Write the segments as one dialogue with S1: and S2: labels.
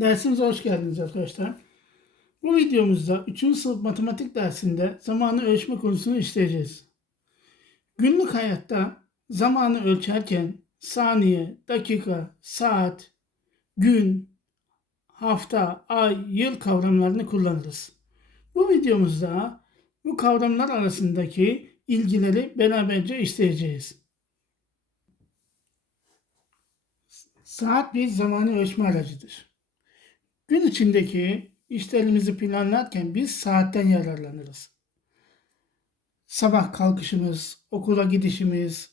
S1: Dersimize hoş geldiniz arkadaşlar. Bu videomuzda 3. sınıf matematik dersinde zamanı ölçme konusunu işleyeceğiz. Günlük hayatta zamanı ölçerken saniye, dakika, saat, gün, hafta, ay, yıl kavramlarını kullanırız. Bu videomuzda bu kavramlar arasındaki ilgileri beraberce işleyeceğiz. Saat bir zamanı ölçme aracıdır. Gün içindeki işlerimizi planlarken biz saatten yararlanırız. Sabah kalkışımız, okula gidişimiz,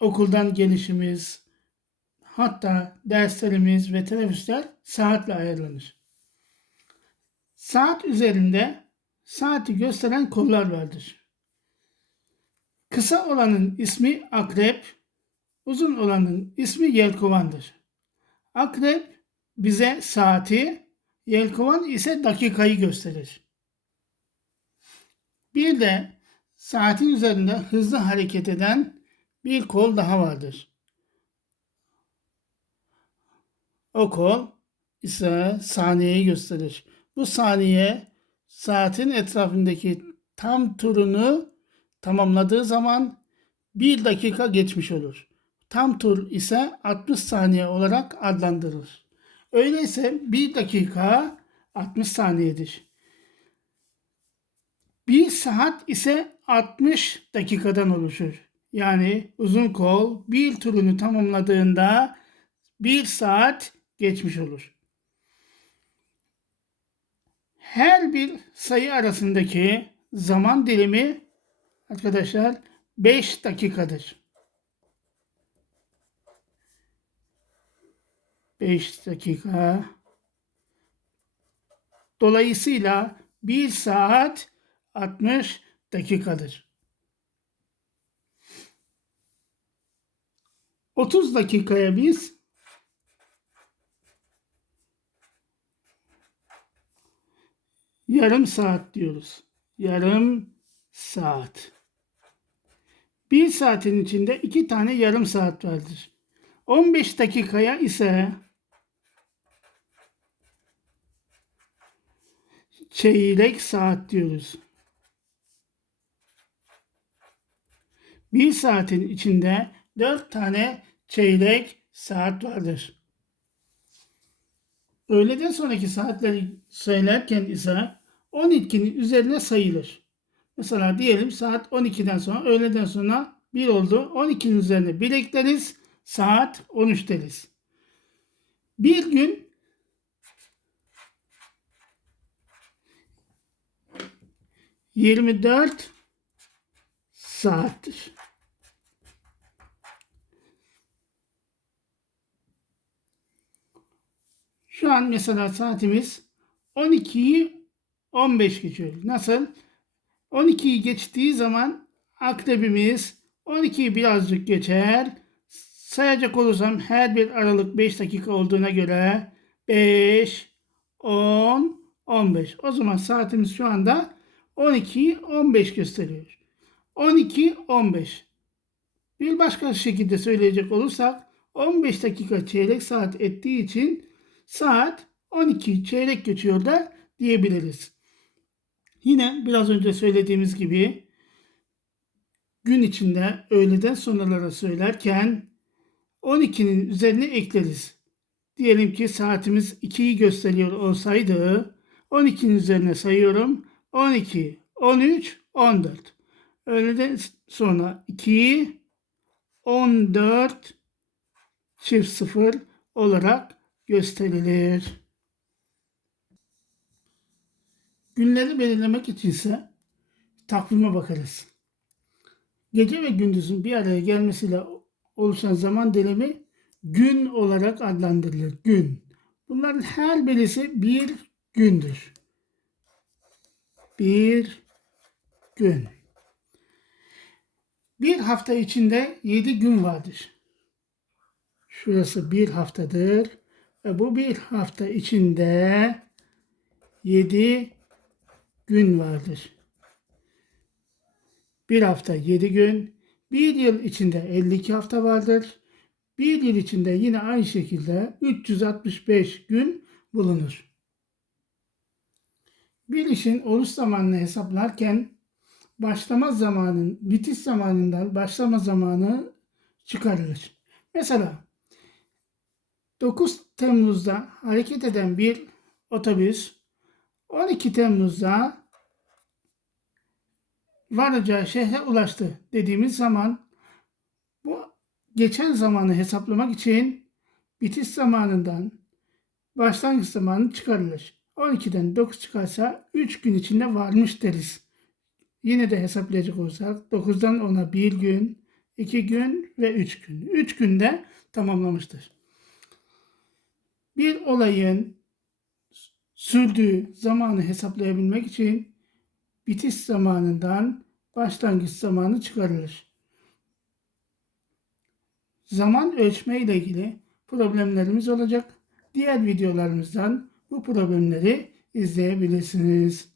S1: okuldan gelişimiz, hatta derslerimiz ve teneffüsler saatle ayarlanır. Saat üzerinde saati gösteren kollar vardır. Kısa olanın ismi akrep, uzun olanın ismi yelkovandır. Akrep bize saati, yelkovan ise dakikayı gösterir. Bir de saatin üzerinde hızlı hareket eden bir kol daha vardır. O kol ise saniyeyi gösterir. Bu saniye saatin etrafındaki tam turunu tamamladığı zaman bir dakika geçmiş olur. Tam tur ise 60 saniye olarak adlandırılır. Öyleyse 1 dakika 60 saniyedir. 1 saat ise 60 dakikadan oluşur. Yani uzun kol bir turunu tamamladığında 1 saat geçmiş olur. Her bir sayı arasındaki zaman dilimi arkadaşlar 5 dakikadır. 5 dakika. Dolayısıyla 1 saat 60 dakikadır. 30 dakikaya biz yarım saat diyoruz. Yarım saat. Bir saatin içinde iki tane yarım saat vardır. 15 dakikaya ise çeyrek saat diyoruz. Bir saatin içinde dört tane çeyrek saat vardır. Öğleden sonraki saatleri söylerken ise 12'nin üzerine sayılır. Mesela diyelim saat 12'den sonra öğleden sonra 1 oldu. 12'nin üzerine 1 ekleriz. Saat 13 deriz. Bir gün yirmi dört saattir. Şu an mesela saatimiz 12'yi 15 geçiyor. Nasıl? 12'yi geçtiği zaman akrebimiz 12'yi birazcık geçer. Sayacak olursam her bir aralık 5 dakika olduğuna göre 5, 10, 15. O zaman saatimiz şu anda 12'yi 15 gösteriyor. 12, 15. Bir başka şekilde söyleyecek olursak 15 dakika çeyrek saat ettiği için saat 12 çeyrek geçiyor da diyebiliriz. Yine biraz önce söylediğimiz gibi gün içinde öğleden sonralara söylerken 12'nin üzerine ekleriz. Diyelim ki saatimiz 2'yi gösteriyor olsaydı 12'nin üzerine sayıyorum. 12, 13, 14. Öğleden sonra 2'yi 14 çift sıfır olarak gösterilir. Günleri belirlemek içinse takvime bakarız. Gece ve gündüzün bir araya gelmesiyle oluşan zaman dilimi gün olarak adlandırılır. Gün. Bunların her birisi bir gündür. Bir gün. Bir hafta içinde yedi gün vardır. Şurası bir haftadır. Ve bu bir hafta içinde yedi gün vardır. Bir hafta yedi gün, bir yıl içinde 52 hafta vardır. Bir yıl içinde yine aynı şekilde 365 gün bulunur. Bir işin oluş zamanını hesaplarken başlama zamanın bitiş zamanından başlama zamanı çıkarılır. Mesela 9 Temmuz'da hareket eden bir otobüs 12 Temmuz'da varacağı şehre ulaştı dediğimiz zaman bu geçen zamanı hesaplamak için bitiş zamanından başlangıç zamanı çıkarılır. 12'den 9 çıkarsa 3 gün içinde varmış deriz. Yine de hesaplayacak olursak 9'dan 10'a 1 gün, 2 gün ve 3 gün. 3 günde tamamlamıştır. Bir olayın sürdüğü zamanı hesaplayabilmek için bitiş zamanından başlangıç zamanı çıkarılır. Zaman ölçme ile ilgili problemlerimiz olacak. Diğer videolarımızdan bu problemleri izleyebilirsiniz.